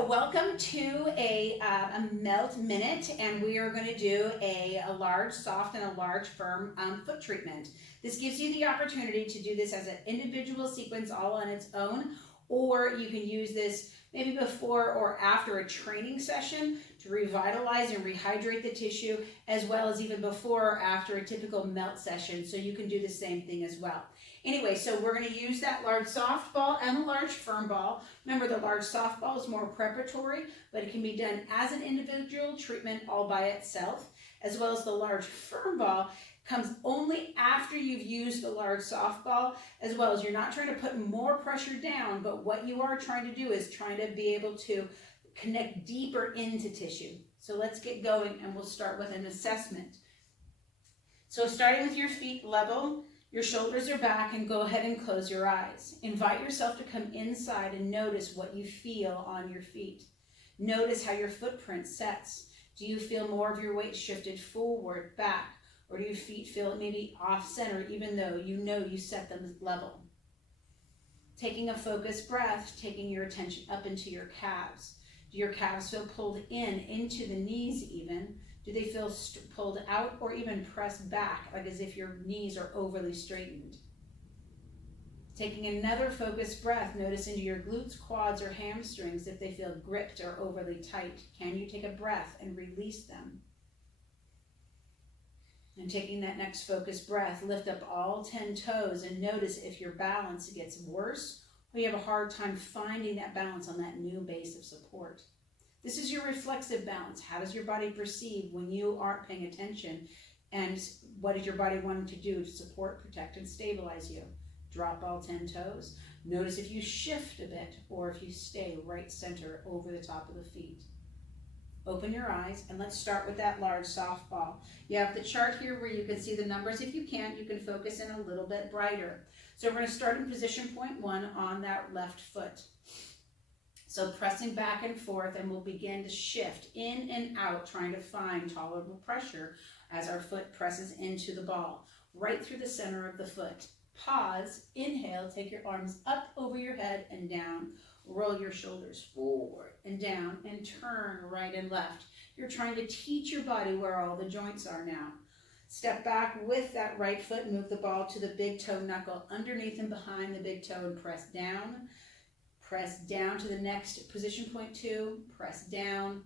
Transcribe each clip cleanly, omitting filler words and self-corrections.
So welcome to a melt minute, and we are going to do a large soft and a large firm foot treatment. This gives you the opportunity to do this as an individual sequence all on its own, or you can use this maybe before or after a training session to revitalize and rehydrate the tissue, as well as even before or after a typical melt session, so you can do the same thing as well. Anyway, so we're going to use that large soft ball and the large firm ball. Remember, the large soft ball is more preparatory, but it can be done as an individual treatment all by itself, as well as the large firm ball comes only after you've used the large soft ball, as well as you're not trying to put more pressure down, but what you are trying to do is trying to be able to connect deeper into tissue. So let's get going, and we'll start with an assessment. So starting with your feet level, your shoulders are back, and go ahead and close your eyes. Invite yourself to come inside and notice what you feel on your feet. Notice how your footprint sets. Do you feel more of your weight shifted forward, back, or do your feet feel maybe off center even though you know you set them level? Taking a focused breath, taking your attention up into your calves. Do your calves feel pulled in, into the knees even? Do they feel pulled out or even pressed back, like as if your knees are overly straightened? Taking another focused breath, notice into your glutes, quads, or hamstrings if they feel gripped or overly tight. Can you take a breath and release them? And taking that next focused breath, lift up all 10 toes and notice if your balance gets worse or you have a hard time finding that balance on that new base of support. This is your reflexive balance. How does your body perceive when you aren't paying attention? And what is your body wanting to do to support, protect, and stabilize you? Drop all 10 toes. Notice if you shift a bit or if you stay right center over the top of the feet. Open your eyes, and let's start with that large soft ball. You have the chart here where you can see the numbers. If you can't, you can focus in a little bit brighter. So we're going to start in position point 1 on that left foot. So pressing back and forth, and we'll begin to shift in and out, trying to find tolerable pressure as our foot presses into the ball, right through the center of the foot. Pause, inhale, take your arms up over your head and down. Roll your shoulders forward and down and turn right and left. You're trying to teach your body where all the joints are now. Step back with that right foot, move the ball to the big toe knuckle underneath and behind the big toe and press down. Press down to the next position point 2, press down,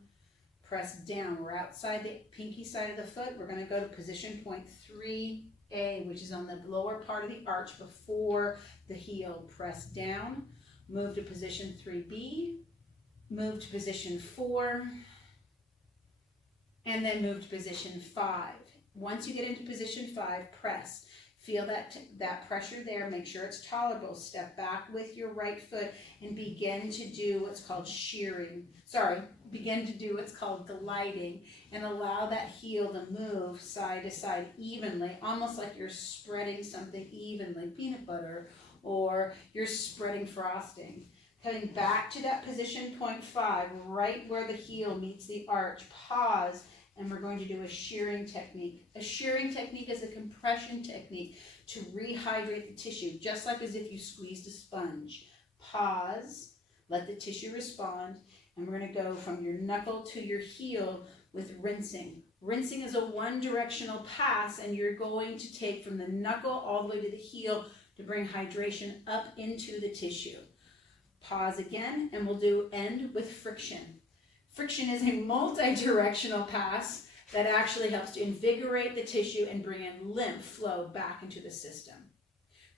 press down. We're outside the pinky side of the foot. We're going to go to position point 3A, which is on the lower part of the arch before the heel. Press down, move to position 3B, move to position 4, and then move to position 5. Once you get into position 5, press. Feel that pressure there. Make sure it's tolerable. Step back with your right foot and begin to do what's called begin to do what's called gliding, and allow that heel to move side to side evenly, almost like you're spreading something evenly, peanut butter, or you're spreading frosting. Coming back to that position point 5, right where the heel meets the arch. Pause. And we're going to do a shearing technique. A shearing technique is a compression technique to rehydrate the tissue, just like as if you squeezed a sponge. Pause, let the tissue respond, and we're going to go from your knuckle to your heel with rinsing. Rinsing is a one-directional pass, and you're going to take from the knuckle all the way to the heel to bring hydration up into the tissue. Pause again, and we'll end with friction. Friction is a multi-directional pass that actually helps to invigorate the tissue and bring in lymph flow back into the system.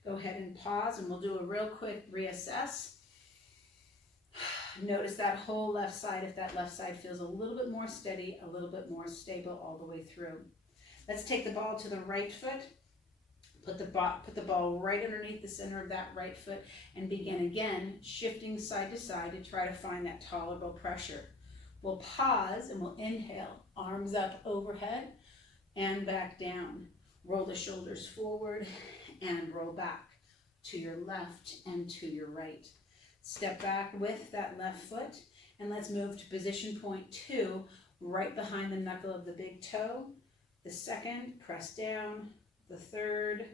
Go ahead and pause, and we'll do a real quick reassess. Notice that whole left side, if that left side feels a little bit more steady, a little bit more stable all the way through. Let's take the ball to the right foot. Put the ball right underneath the center of that right foot and begin again, shifting side to side to try to find that tolerable pressure. We'll pause and we'll inhale, arms up overhead and back down. Roll the shoulders forward and roll back to your left and to your right. Step back with that left foot, and let's move to position point 2, right behind the knuckle of the big toe. The second, press down, the third,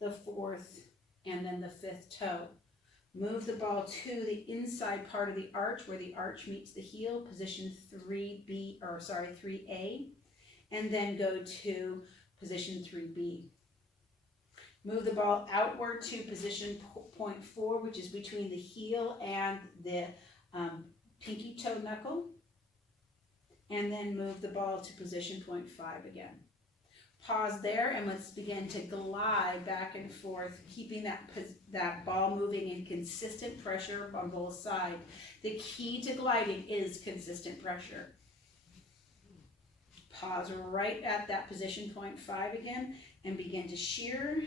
the fourth, and then the fifth toe. Move the ball to the inside part of the arch where the arch meets the heel, position 3A, and then go to position 3B. Move the ball outward to position point 4, which is between the heel and the pinky toe knuckle. And then move the ball to position point 5 again. Pause there and let's begin to glide back and forth, keeping that ball moving in consistent pressure on both sides. The key to gliding is consistent pressure. Pause right at that position point 5 again and begin to shear.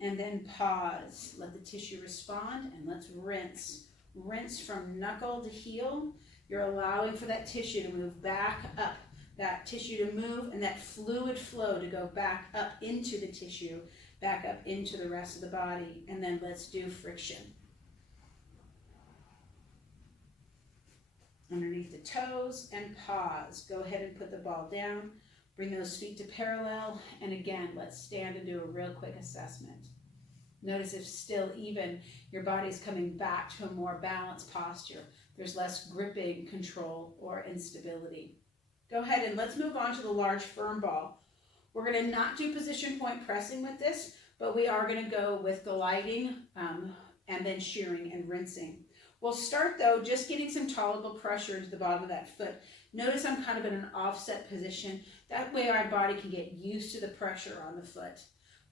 And then pause. Let the tissue respond and let's rinse. Rinse from knuckle to heel. You're allowing for that tissue to move back up. That tissue to move and that fluid flow to go back up into the tissue, back up into the rest of the body. And then let's do friction. Underneath the toes and pause. Go ahead and put the ball down. Bring those feet to parallel. And again, let's stand and do a real quick assessment. Notice if still even your body's coming back to a more balanced posture. There's less gripping, control, or instability. Go ahead and let's move on to the large firm ball. We're going to not do position point pressing with this, but we are going to go with gliding and then shearing and rinsing. We'll start though just getting some tolerable pressure into the bottom of that foot. Notice I'm kind of in an offset position. That way our body can get used to the pressure on the foot.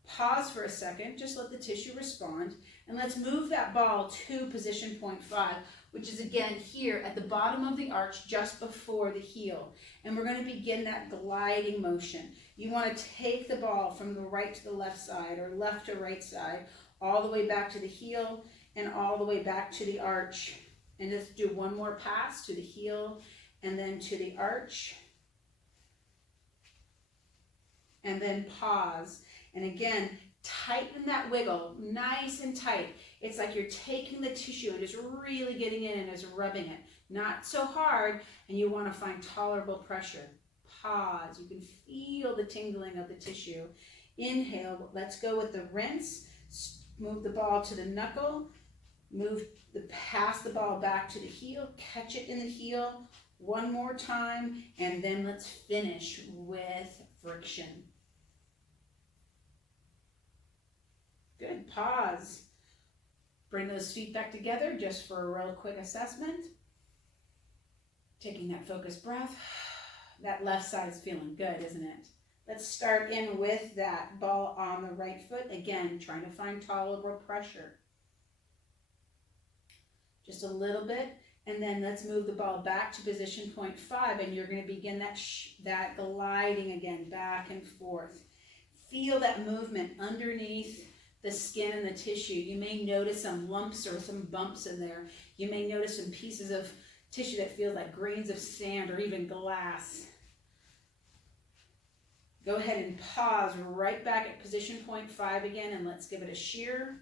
Pause for a second, just let the tissue respond, and let's move that ball to position point 5, which is again here at the bottom of the arch just before the heel. And we're going to begin that gliding motion. You want to take the ball from the right to the left side or left to right side, all the way back to the heel and all the way back to the arch. And just do one more pass to the heel and then to the arch. And then pause. And again, tighten that wiggle, nice and tight. It's like you're taking the tissue and just really getting in and just rubbing it. Not so hard, and you want to find tolerable pressure. Pause. You can feel the tingling of the tissue. Inhale. Let's go with the rinse. Move the ball to the knuckle. Pass the ball back to the heel. Catch it in the heel. One more time, and then let's finish with friction. Good. Pause. Bring those feet back together just for a real quick assessment. Taking that focused breath. That left side's feeling good, isn't it? Let's start in with that ball on the right foot. Again, trying to find tolerable pressure. Just a little bit. And then let's move the ball back to position point 5. And you're going to begin that gliding again, back and forth. Feel that movement underneath the skin and the tissue. You may notice some lumps or some bumps in there. You may notice some pieces of tissue that feels like grains of sand or even glass. Go ahead and pause right back at position point 5 again, and let's give it a shear.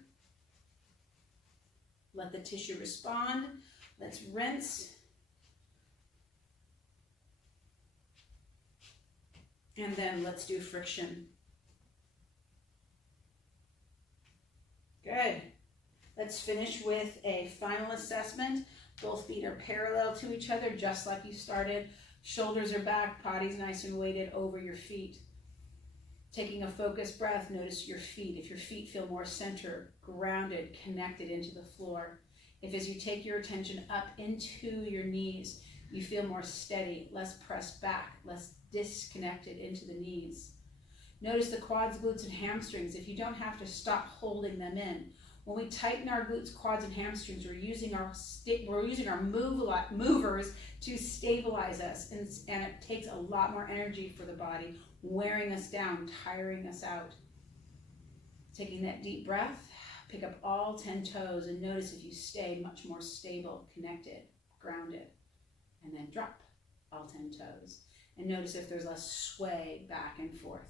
Let the tissue respond. Let's rinse. And then let's do friction. Good. Let's finish with a final assessment. Both feet are parallel to each other, just like you started. Shoulders are back, body's nice and weighted over your feet. Taking a focused breath, notice your feet. If your feet feel more centered, grounded, connected into the floor. If as you take your attention up into your knees, you feel more steady, less pressed back, less disconnected into the knees. Notice the quads, glutes, and hamstrings. If you don't have to stop holding them in. When we tighten our glutes, quads, and hamstrings, we're using our movers to stabilize us, and it takes a lot more energy for the body, wearing us down, tiring us out. Taking that deep breath, pick up all 10 toes, and notice if you stay much more stable, connected, grounded, and then drop all 10 toes. And notice if there's less sway back and forth.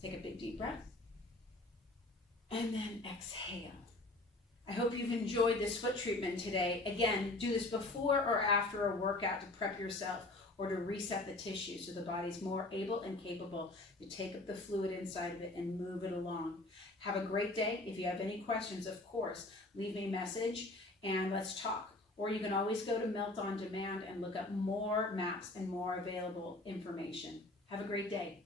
Take a big deep breath. And then exhale. I hope you've enjoyed this foot treatment today. Again, do this before or after a workout to prep yourself, or to reset the tissue so the body's more able and capable to take up the fluid inside of it and move it along. Have a great day. If you have any questions, of course, leave me a message and let's talk. Or you can always go to Melt On Demand and look up more maps and more available information. Have a great day.